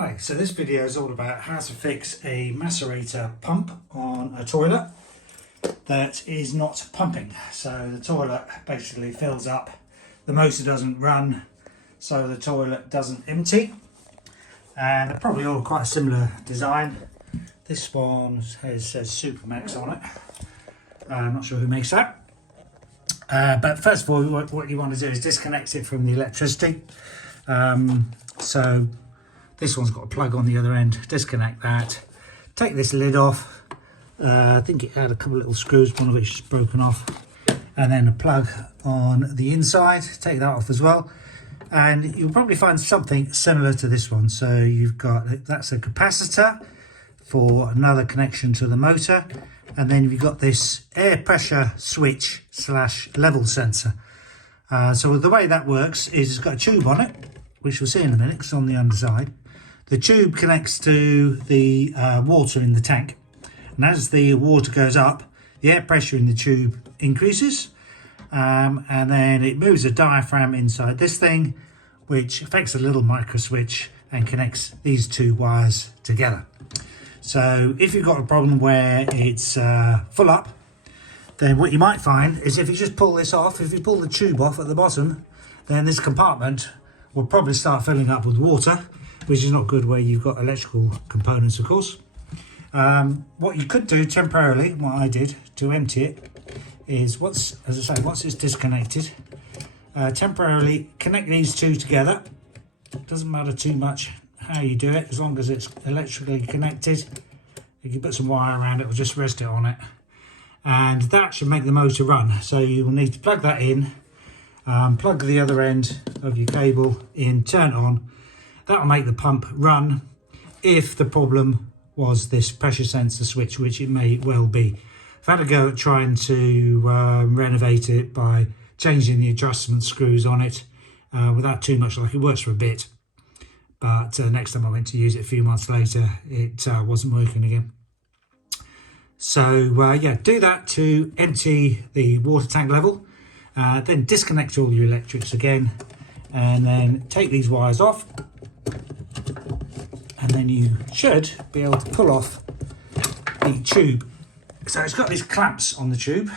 Hi, so this video is all about how to fix a macerator pump on a toilet that is not pumping. So the toilet basically fills up, the motor doesn't run, so the toilet doesn't empty. And they're probably all quite a similar design. This one says supermax on it. I'm not sure who makes that. But first of all, what you want to do is disconnect it from the electricity. So this one's got a plug on the other end. Disconnect that. Take this lid off. I think it had a couple of little screws, one of which is broken off. And then a plug on the inside. Take that off as well. And you'll probably find something similar to this one. So you've got, that's a capacitor for another connection to the motor. And then you've got this air pressure switch / level sensor. So the way that works is it's got a tube on it, which we'll see in a minute, 'cause it's on the underside. The tube connects to the water in the tank. And as the water goes up, the air pressure in the tube increases. And then it moves a diaphragm inside this thing, which affects a little micro switch and connects these two wires together. So if you've got a problem where it's full up, then what you might find is if you just pull this off, if you pull the tube off at the bottom, then this compartment will probably start filling up with water, which is not good where you've got electrical components, of course. What you could do temporarily, what I did to empty it, is once it's disconnected, temporarily connect these two together. It doesn't matter too much how you do it, as long as it's electrically connected. You can put some wire around it or just rest it on it, and that should make the motor run. So you will need to plug that in, plug the other end of your cable in, turn it on. That will make the pump run if the problem was this pressure sensor switch, which it may well be. I've had a go at trying to renovate it by changing the adjustment screws on it without too much luck. It works for a bit, but next time I went to use it a few months later, it wasn't working again. So yeah, do that to empty the water tank level, then disconnect all your electrics again, and then take these wires off. And then you should be able to pull off the tube. So it's got these clamps on the tube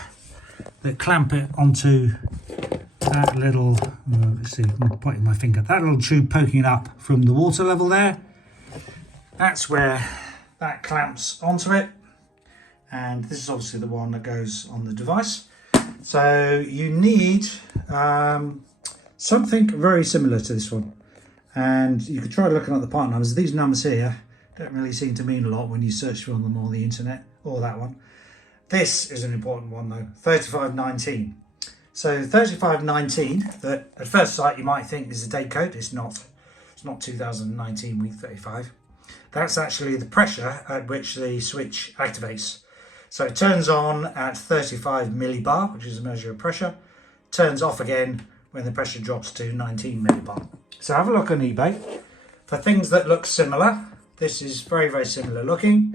that clamp it onto that little, let's see, I'm pointing my finger, that little tube poking up from the water level there. That's where that clamps onto it. And this is obviously the one that goes on the device. So you need something very similar to this one. And you could try looking at the part numbers. These numbers here don't really seem to mean a lot when you search for them on the internet, or that one. This is an important one though, 3519. So 3519, that at first sight you might think is a date code. It's not. It's not 2019 week 35. That's actually the pressure at which the switch activates. So it turns on at 35 millibar, which is a measure of pressure. Turns off again when the pressure drops to 19 millibar. So have a look on eBay for things that look similar. This is very, very similar looking.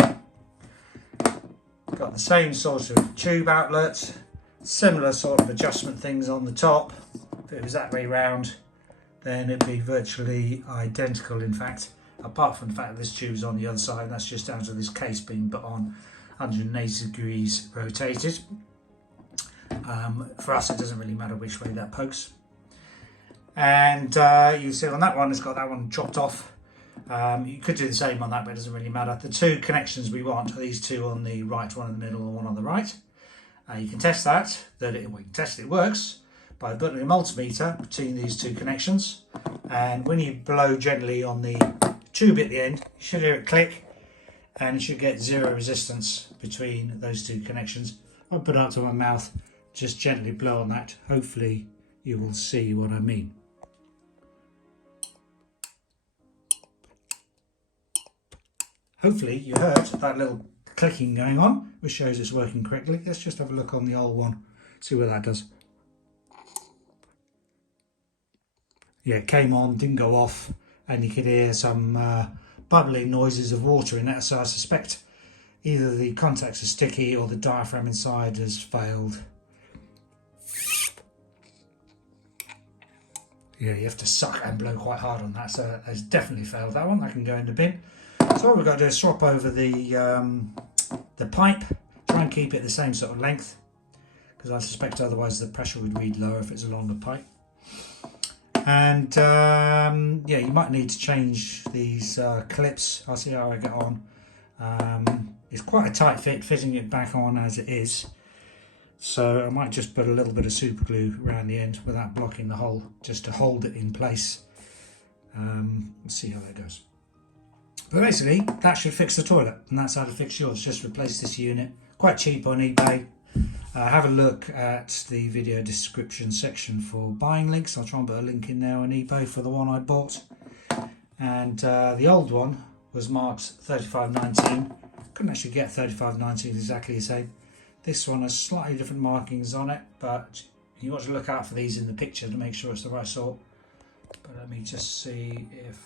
Got the same sort of tube outlet, similar sort of adjustment things on the top. If it was that way round, then it'd be virtually identical, in fact, apart from the fact that this tube's on the other side, and that's just down to this case being put on 180 degrees rotated. For us, it doesn't really matter which way that pokes. And you see on that one, it's got that one chopped off. You could do the same on that, but it doesn't really matter. The two connections we want are these two on the right, one in the middle and one on the right. You can test that, it works by putting a multimeter between these two connections. And when you blow gently on the tube at the end, you should hear it click, and you should get zero resistance between those two connections. I'll put it up to my mouth, just gently blow on that. Hopefully you will see what I mean. Hopefully you heard that little clicking going on, which shows it's working correctly. Let's just have a look on the old one, see what that does. Yeah, it came on, didn't go off, and you could hear some bubbling noises of water in that, so I suspect either the contacts are sticky or the diaphragm inside has failed. Yeah, you have to suck and blow quite hard on that, so it's definitely failed that one. That can go in the bin. So what we've got to do is swap over the pipe, try and keep it the same sort of length, because I suspect otherwise the pressure would read lower if it's a longer pipe. And yeah, you might need to change these clips. I'll see how I get on. It's quite a tight fit, fitting it back on as it is. So I might just put a little bit of super glue around the end without blocking the hole, just to hold it in place. Let's see how that goes. But basically, that should fix the toilet, and that's how to fix yours. Just replace this unit. Quite cheap on eBay. Have a look at the video description section for buying links. I'll try and put a link in there on eBay for the one I bought. And the old one was marked 35.19. Couldn't actually get 35.19 exactly the same. This one has slightly different markings on it, but you want to look out for these in the picture to make sure it's the right sort. But let me just see if,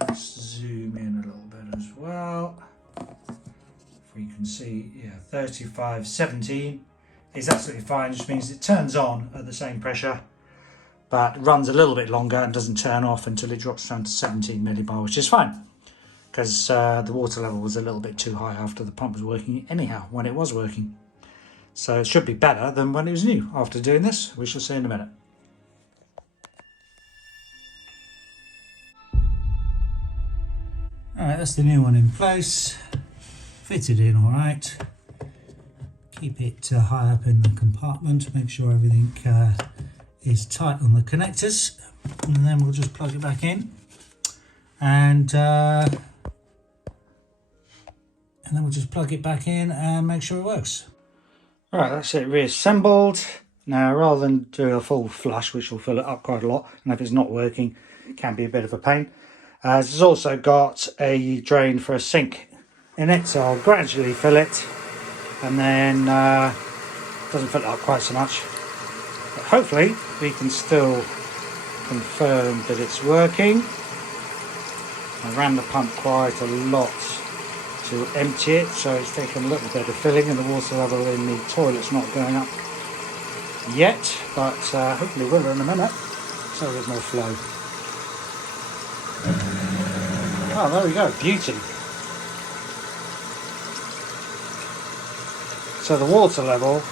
let's zoom in a little bit as well. If we can see, yeah, 35.17 is absolutely fine. It just means it turns on at the same pressure, but runs a little bit longer and doesn't turn off until it drops down to 17 millibar, which is fine, because the water level was a little bit too high after the pump was working anyhow, when it was working. So it should be better than when it was new. After doing this, we shall see in a minute. Alright, that's the new one in place. Fitted in alright. Keep it high up in the compartment. Make sure everything is tight on the connectors. And then we'll just plug it back in. And then we'll just plug it back in and make sure it works. Right, that's it reassembled. Now, rather than do a full flush, which will fill it up quite a lot, and if it's not working, it can be a bit of a pain. It's also got a drain for a sink in it, so I'll gradually fill it, and then doesn't fill it up quite so much. But hopefully, we can still confirm that it's working. I ran the pump quite a lot to empty it, so it's taken a little bit of filling, and the water level in the toilet's not going up yet, but hopefully will in a minute, so there's more flow. Oh, there we go, beauty. So the water level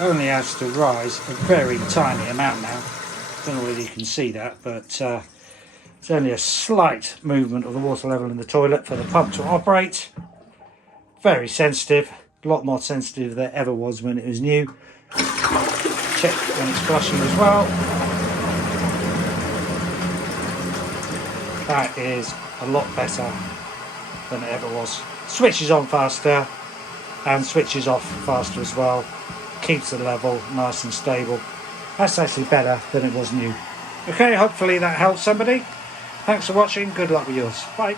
only has to rise a very tiny amount now. Don't know whether you can see that, but it's only a slight movement of the water level in the toilet for the pump to operate. Very sensitive, a lot more sensitive than it ever was when it was new. Check when it's flushing as well. That is a lot better than it ever was. Switches on faster and switches off faster as well. Keeps the level nice and stable. That's actually better than it was new. Okay, hopefully that helps somebody. Thanks for watching. Good luck with yours. Bye.